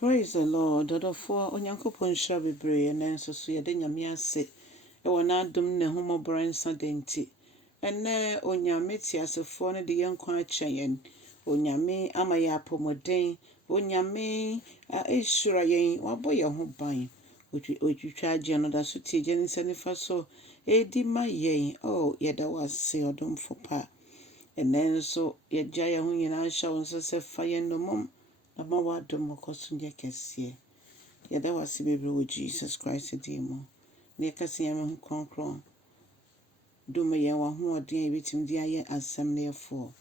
Praise the Lord. Dodofo onyankopon hira bebree na nso so yɛde nyame ase. Ɛwɔ n'adom ne homɔbra nsa denti. Ɛnɛ onyame tiasefo no de yɛnkwa akyɛ yɛn. Onyame ama yɛ apɔmɔden. Onyame ɛhyira yɛn. Wabɔ yɛn ho ban. Otwitwa agye no da so tie gye ne nsa nifa so. Edi ma yɛn. Yɛda wase ɔdomfo pa. Ɛnɛ nso yɛgya yɛn ho nyinaa hyɛ wo nsa sɛ fa yɛn nomom. Ama wadom okoso nye kɛseɛ. Yɛda wase bebree wɔ Jesus Christ din mu. Na yɛkasa yɛn ho kronkron. Dome yɛn wɔ ahoɔden a yɛbɛtumi de ayɛ asɛm na yɛfoɔ.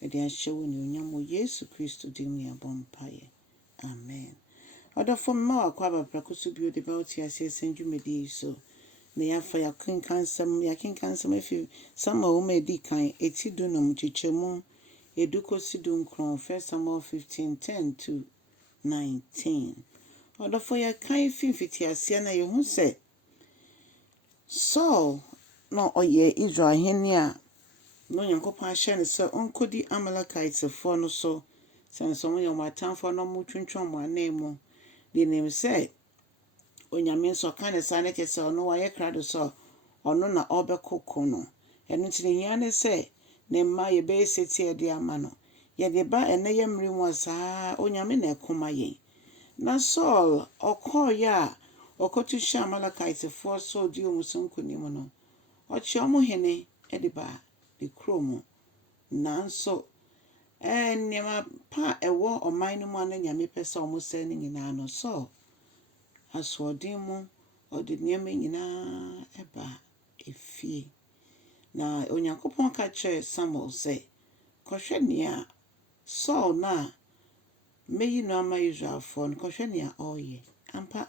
Yɛde ahyɛ wo ne onyam wɔ Yesu Kristo din mu yɛabɔ mpaeɛ. Amen. Ɔdɔfo mma wakɔ abaprako so bio de bɛwote ase ɛsɛn dwumadi so. Na yɛafa yɛkenka nsɛm afi Samuel ma edi kan eti dunum kyekyɛmu Edukosi dunkron 1Samuel 15:10 to 19. Odofo ya kan fimfiti asia na yehu sɛ Saul no ɔyɛ Israel hene a no Nyankopɔn ahyɛ ne sɛ onkodi Amalekitefo no so sɛnso mo yɛ matamfo no mo twintwɔn mo anemu de nim sɛ onyame nso ka ne sa ne kese ɔno wayɛ krado so ɔno na ɔbɛkoko no ɛno nti hia ne sɛ ne mma yɛbɛyɛ Setie de ama no. Yɛde ba ɛnɛ yɛ mmere mu saa onyame na ɛkoma yɛn. Na Saul ɔkɔɔyɛ a ɔkɔto hyɛ Amalekitefo so di omuso nkonim no. Ɔkyɛ ɔmo hene de ba de kurom. Nanso nneɛma pa ɛwɔ ɔman no mu a na nyame pɛ sɛ ɔmo sɛ ne nyinaa no Saul asoɔden mu ɔde nneɛma nyinaa ɛba efie. Na onyankopɔn ka kyerɛ Samuel sɛ kɔhwɛ nea Saul na meyi no ama Israelfoɔ no kɔhwɛ nea ɔyɛ. Ampa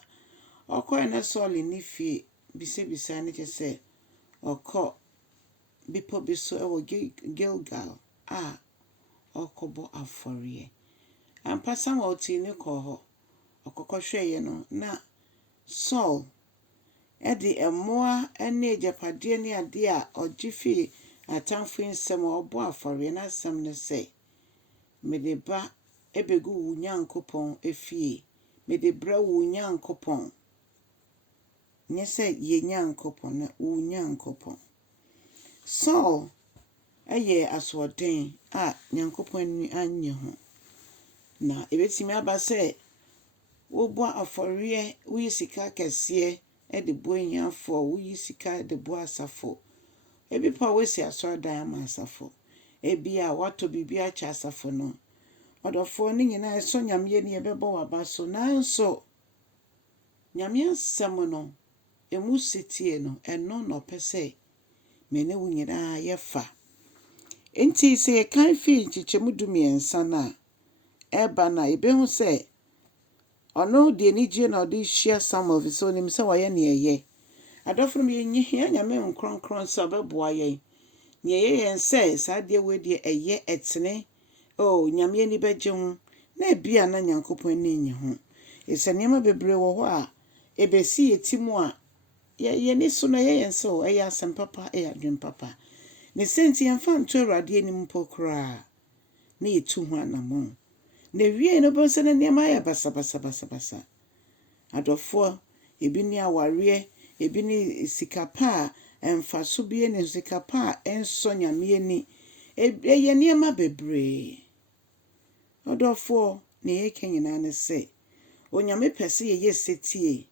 ɔkɔɛ na Saul ni fie bisabisa ne kyɛ sɛ ɔkɔ bipo bi so ɛwɔ Gilgal a ɔkɔbɔ afɔreɛ. Ampa Samuel tii ne kɔ hɔ. Ɔkɔkɔhwɛɛ no na Saul ɛde ɛmmoa ɛne agyapadeɛ ne ade a ɔgye fii atamfo nsɛm a ɔbɔ afɔreɛ na asɛm ne sɛ mede ba ebegu wo Nyankopɔn efie. Mede bra wo Nyankopɔn. Nye sɛ ye Nyankopɔn na wo Nyankopɔn. Saul ɛyɛ asoɔden a Nyankopɔn ni anye ho. Na ebetimi aba sɛ wo bɔ afɔreɛ wo yi sika kɛseɛ de bo enyiafo wo yi sika de bo asafo. Ebi pa wo si asɔredan ama asafo. Ebi a wato bibi acha asafo no. Ɔdɔfo ne nyinaa so nyame ni ebɛbɔ waba so nanso nyame asɛm no emu Setie no ɛno na ɔpɛ sɛ me ne wo nyinaa yɛfa. Enti sɛ yɛkan fi nkyekyɛmu 12 na ɛba na ebehu sɛ ɔno de anigye na ɔde hyia Samuel fi so nim sɛ wɔyɛ ne ɛyɛ. Adɔfo no yɛnyihia nyame nkronkron sɛ ɔbɛboa yɛn. Ne ɛyɛ yɛn sɛ saa deɛ we de ɛyɛ ɛtene nyame ni bɛgye ho na ebia na Nyankopɔn ni nye ho. Ɛsɛ nneɛma bebree wɔ hɔ a ebesi yɛtimu a yɛyɛ ni so na yɛyɛ nso ɛyɛ asɛm papa ɛyɛ adwen papa. Ne senti yɛmfa nto Awurade anim mpo koraa na yɛtu ho anamɔ. Na wie no bɛsɛ ne nneɛma yɛ basa. Adɔfo ebi ni awareɛ ebi ni sika pa a ɛmfaso bi ne sika pa a ɛnsɔ nyame ani. Ɛyɛ nneɛma bebree. Ɔdɔfo ne yɛka nyinaa ne sɛ onyame pɛ sɛ yɛyɛ Setie.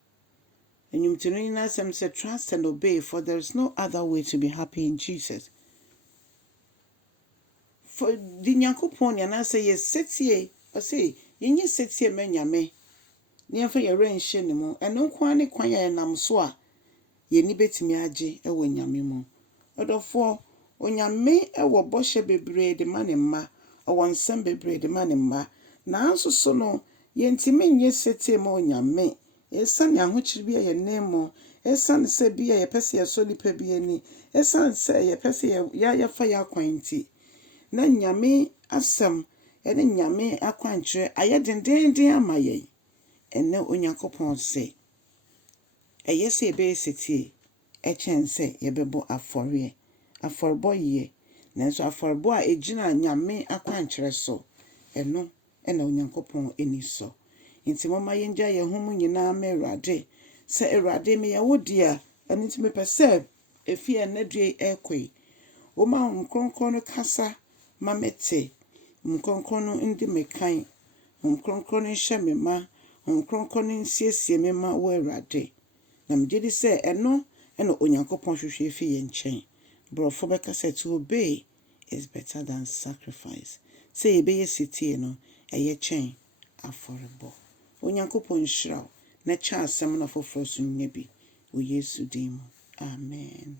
Enyumtino nyinaa asɛm sɛ trust and obey, for there is no other way to be happy in Jesus. For di Nyankopɔn yana sɛ yɛ Setie ɔsɛ yɛnyɛ Setie ma nyame. Nneɛma yɛre nhyɛ ne mu ɛno nko ne kwan yɛ nam so a yɛni betimi agye ɛwɔ nyame mu. Ɔdɔfo onyame ɛwɔ bɔhyɛ bebree de ma ne mma ɔwɔ nsɛm bebree de ma ne mma. Nanso so no yɛntimi nyɛ Setie ma onyame. Ɛsan ahokyere bi yɛ nemo ɛsan sɛ bi yɛ pɛsɛ yɛ so nipa bi ani ɛsan sɛ yɛ pɛsɛ yɛ fa yɛ akwanti na nyame asɛm ɛne nyame akwankyerɛ ayɛ dendenden ama yɛn. Ɛnɛ Onyankopɔn sɛ ɛyɛ sɛ yɛbɛyɛ Setie ɛkyɛn sɛ yɛbɛbɔ afɔreɛ. Afɔrebɔ yɛ nanso afɔrebɔ a egyina nyame akwankyerɛ so ɛno ɛna Onyankopɔn ani so. nti mama yɛngya yɛn ho mu nyinaa ma Awurade sɛ Awurade me yɛwo dia ɛno nti mepɛ sɛ efi ɛnɛdue ɛkɔi woma Honhom Kronkron no kasa ma mete Honhom Kronkron no ndi me kan Honhom Kronkron no hyɛ me ma Honhom Kronkron no nsiesie me ma wo Awurade na megye di sɛ ɛno ɛna Onyankopɔn hwehwɛ fi yɛn nkyɛn Brɔfo bɛka sɛ to obey is better than sacrifice sɛ yɛbɛyɛ setie no ɛyɛ kyɛn afɔrebɔ Onyankopɔn nhyira wo na kyɛ asɛm no foforɔ so nya bi wo Yesu din mu amen